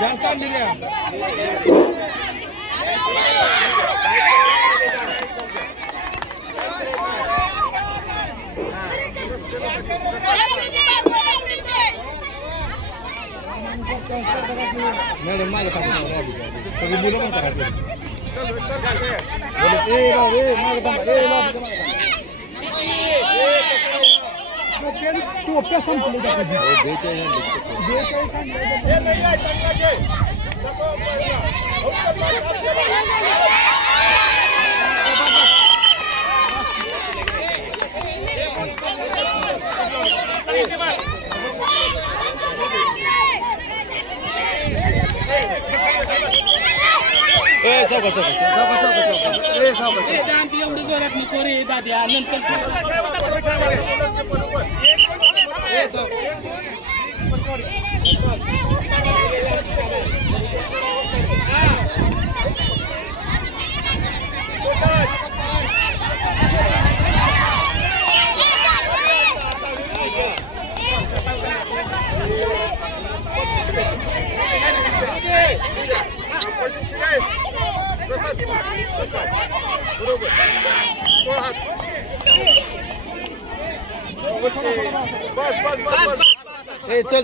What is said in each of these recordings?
जास्त आणली द्या मॅडम माझ्या सगळी मुलं पण करायचं टोप्या संपले एवढं जोरात नको रे दाद्या नंतर चल चल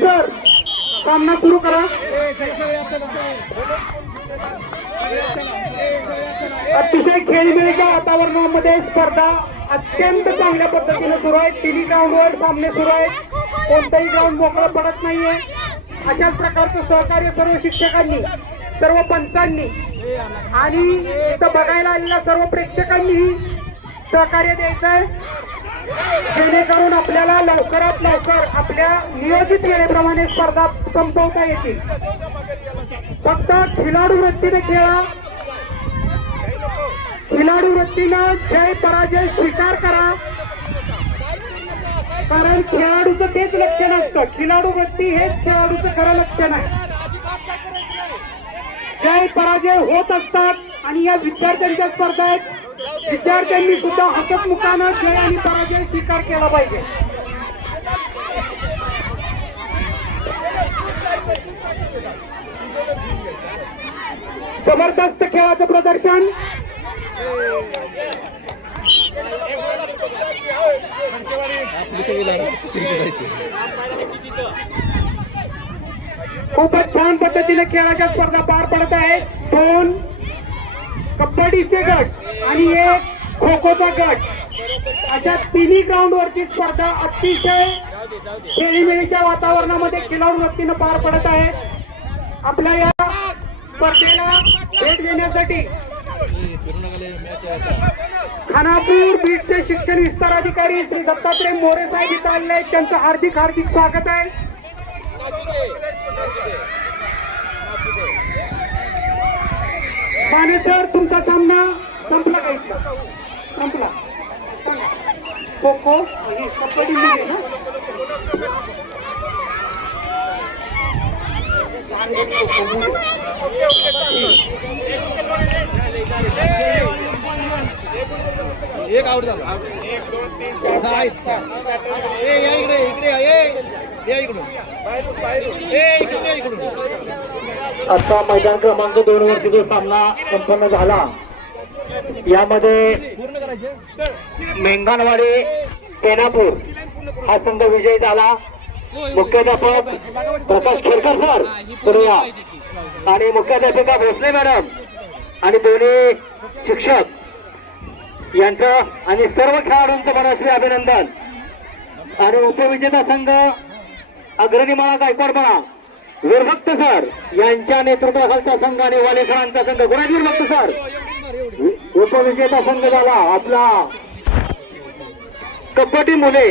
चल सामना सुरू करा. अतिशय खेळीमेळीच्या वातावरणामध्ये स्पर्धा अत्यंत चांगल्या पद्धतीने सुरू आहे. तिन्ही ग्राउंडवर सामने सुरू आहेत. कोणताही ग्राउंड मोकळं पडत नाहीये. अशाच प्रकारचं सहकार्य सर्व शिक्षकांनी, सर्व पंचांनी आणि इथं बघायला आलेल्या सर्व प्रेक्षकांनीही सहकार्य द्यायचं आहे, जेणेकरून आपल्याला लवकरात लवकर आपल्या नियोजित वेळेप्रमाणे स्पर्धा संपवता येतील. फक्त खिलाडू वृत्तीने खेळा. खिलाडू वृत्तीनं जय पराजय स्वीकार करा, कारण खेळाडूचं तेच लक्षण असतं. खिलाडू वृत्ती हेच खेळाडूचं खरं लक्षण आहे. जय पराजय होत असतात आणि या विद्यार्थ्यांच्या स्पर्धा आहेत. विद्यार्थ्यांनी सुद्धा हसतमुखानं जय आणि पराजय स्वीकार केला पाहिजे. जबरदस्त खेळाचं प्रदर्शन. खूपच छान पद्धतीने खेळाच्या स्पर्धा पार पडत आहेत. 2 कबड्डीचे गट आणि 1 खो खोचा गट, अशा तिन्ही ग्राउंड वरची स्पर्धा अतिशय खेळीमेळीच्या वातावरणामध्ये खिलाडू वृत्तीनं पार पडत आहे. आपल्या या स्पर्धेला भेट देण्यासाठी खानापूर बीडचे शिक्षण विस्तार अधिकारी श्री दत्तात्रय मोरे साहेब इथं आले आहेत. त्यांचं हार्दिक हार्दिक स्वागत आहे. माने सर, तुमचा सामना संपला का? इथला संपला. खो खो ही कबड्डी मध्ये ना. एक आउट झाला. आता मैदान क्रमांक 2 वरती जो सामना संपन्न झाला, यामध्ये मेंगानवाडी तेनापूर हा संघ विजयी झाला. मुख्याध्यापक प्रकाश खेरकर सर पुढे या, आणि मुख्याध्यापिका भोसले मॅडम आणि दोन्ही शिक्षक यांचं आणि सर्व खेळाडूंचं मनस्वी अभिनंदन. आणि उपविजेता संघ अग्रणी माळा गायकवाड म्हणा वीरभक्त सर यांच्या नेतृत्वाखालचा संघ आणि वालेसरांचा संघ गुराज वीरभक्त सर उपविजेता संघ झाला आपला कबड्डी मुले